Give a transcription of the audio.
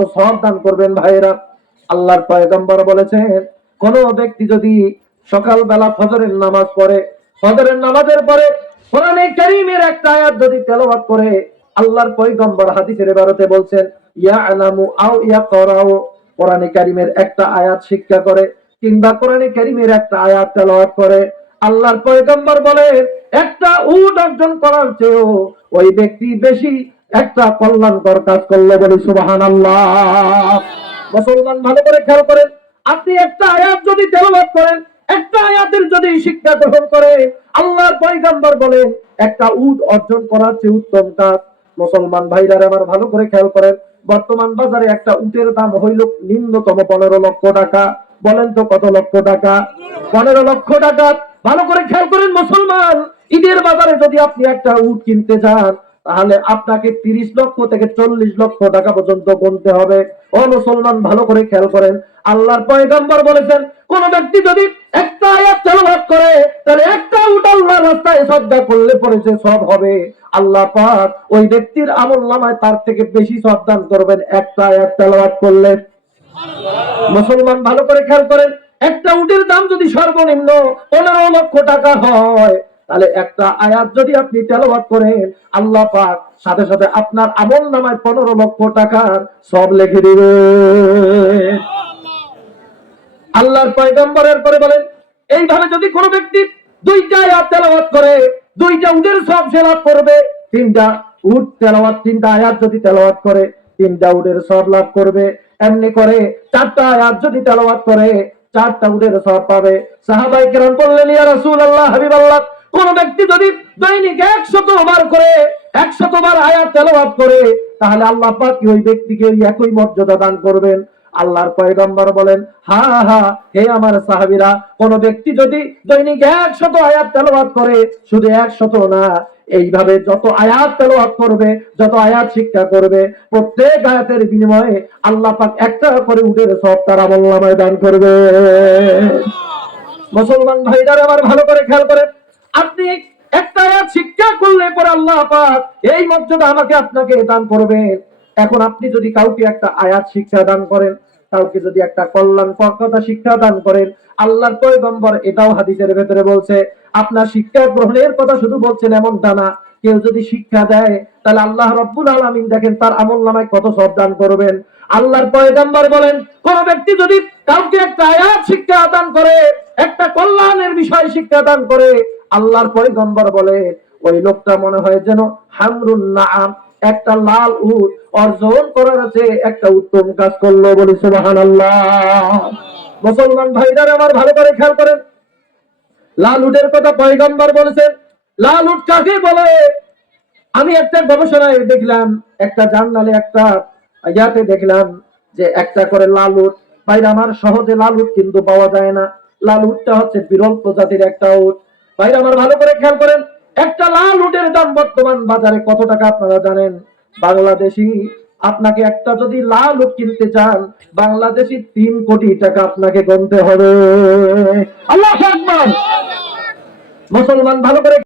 কত সওয়াব দান করবেন ভাইরা। আল্লাহর পয়গম্বর বলেছেন, কোন ব্যক্তি যদি সকালবেলা ফজরের নামাজ পড়ে, ফজরের নামাজের পরে কোরআনে কারীমের একটা আয়াত যদি তেলাওয়াত করে, আল্লাহর পয়গম্বর হাদিসের ইবারতে বলছেন, ইয়ালামু আও ইয়াকরাউ, কোরআনে কারীমের একটা আয়াত শিক্ষা করে কিংবা কোরআনে কারীমের একটা আয়াত তেলাওয়াত করে, আল্লাহর পয়গম্বর বলেন একটা উট অর্জন করার চেয়েও ওই ব্যক্তি বেশি একটা কল্যাণকর কাজ করলো। বলি সুবহানাল্লাহ। মুসলমান ভালো করে খেয়াল করেন, আপনি একটা আয়াত যদি তেলাওয়াত করেন, একটা আয়াতের যদি শিক্ষা গ্রহণ করে, আল্লাহর পয়গম্বর বলেন একটা উট অর্জন করার চেয়ে উত্তম কাজ। মুসলমান ভাইরা আমার ভালো করে খেয়াল করেন, বর্তমান বাজারে একটা উটের দাম হইল নিম্নতম 15 লক্ষ টাকা। বলেন তো কত লক্ষ টাকা? 15 লক্ষ টাকা। ভালো করে খেয়াল করেন মুসলমান, ঈদের বাজারে যদি আপনি একটা উট কিনতে যান, তাহলে আপনাকে 30 লক্ষ থেকে 40 লক্ষ টাকা পর্যন্ত গুনতে হবে। ও মুসলমান ভালো করে খেয়াল করেন, আল্লাহর পয়গম্বর বলেছেন কোন ব্যক্তি যদি একটা আয়াত তেলাওয়াত করে, তাহলে একটা উট আল্লাহর রাস্তায় সদকা করলে পরে যে সওয়াব হবে, আল্লাহ পাক ওই ব্যক্তির আমলনামায় তার থেকে বেশি সওয়াব দান করবেন একটা আয়াত তেলাওয়াত করলে। মুসলমান ভালো করে খেয়াল করেন, একটা উটের দাম যদি সর্বনিম্ন 15 লক্ষ টাকা হয়, তাহলে একটা আয়াত যদি আপনি তেলাওয়াত করেন, আল্লাহ পাক সাথে সাথে আপনার আমলনামায় 15 লক্ষ টাকার সওয়াব লিখে দিবে। আল্লাহর পয়গম্বরের পরে বলেন, এইভাবে যদি কোনো ব্যক্তি দুইটা আয়াত তেলাওয়াত করে, দুইটা উটের সওয়াব সে লাভ করবে। তিনটা উট তেলাওয়াত, তিনটা আয়াত যদি তেলাওয়াত করে, তিনটা উটের সওয়াব লাভ করবে। এমনি করে চারটা আয়াত যদি তেলাওয়াত করে, চারটা উটের সওয়াব পাবে। সাহাবায়ে কেরাম বললেন, ইয়া রাসূলুল্লাহ, হাবিবাল্লাহ, কোন ব্যক্তি যদি দৈনিক 100 বার করে, 100 বার আয়াত তেলাওয়াত করে, তাহলে আল্লাহ পাক ওই ব্যক্তিকে একই মর্যাদা দান করবেন। আল্লাহর পয়গম্বর বলেন, হা হা, হে আমার সাহাবীরা, কোন ব্যক্তি যদি দৈনিক 100 আয়াত তেলাওয়াত করে, শুধু 100 না, এইভাবে যত আয়াত তেলাওয়াত করবে, যত আয়াত শিক্ষা করবে, প্রত্যেক আয়াতের বিনিময়ে আল্লাহ পাক একটা করে উটের সওয়াব তার আমলনামায় দান করবে। মুসলমান ভাইরা আমার ভালো করে খেয়াল করেন, আপনি একটা আয়াত শিক্ষা করলে পরে আল্লাহ পাক এই মর্যাদা আমাকে আপনাকে দান করবেন। এখন আপনি যদি কাউকে একটা আয়াত শিক্ষা দান করেন, কাউকে যদি একটা কল্যাণকর কথা শিক্ষা দান করেন, আল্লাহর পয়গম্বর এটাও হাদিসের ভেতরে বলছে, আপনার শিক্ষা গ্রহণের কথা শুধু বলছেন এমনটা না, কেউ যদি শিক্ষা দেয়, তাহলে আল্লাহ রাব্বুল আলামিন দেখেন তার আমলনামায় কত সওয়াব দান করবেন। আল্লাহর পয়গম্বর বলেন, কোন ব্যক্তি যদি কাউকে একটা আয়াত শিক্ষা দান করে, একটা কল্যাণের বিষয় শিক্ষা দান করে, আল্লাহর পয়গম্বর বলে ওই লোকটা মনে হয় যেন হামরুন নাআম, একটা লাল উট অর্জন করার আছে একটা উত্তম কাজ করলো। বলি সুবহানাল্লাহ। মুসলমান ভাইরা আমার ভালো করে খেয়াল করেন, লাল উটের কথা পয়গম্বর বলেছেন। লাল উট কাকে বলে? আমি একটা গবেষণায় দেখলাম, একটা জার্নালে একটা ইয়াতে দেখলাম যে একটা করে লাল উট, ভাইরা আমার সহজে লাল উট কিন্তু পাওয়া যায় না। লাল উটটা হচ্ছে বিরল প্রজাতির একটা উট। ভাইরা আমার ভালো করে খেয়াল করেন, একটা লাল উটের দাম বর্তমান বাজারে কত টাকা আপনারা জানেন? বাংলাদেশি, আপনাকে একটা যদি লাল উট কিনতে চান, বাংলাদেশি 3 কোটি টাকা আপনাকে গুনতে হবে। আল্লাহু আকবার। মুসলমান ভালো করে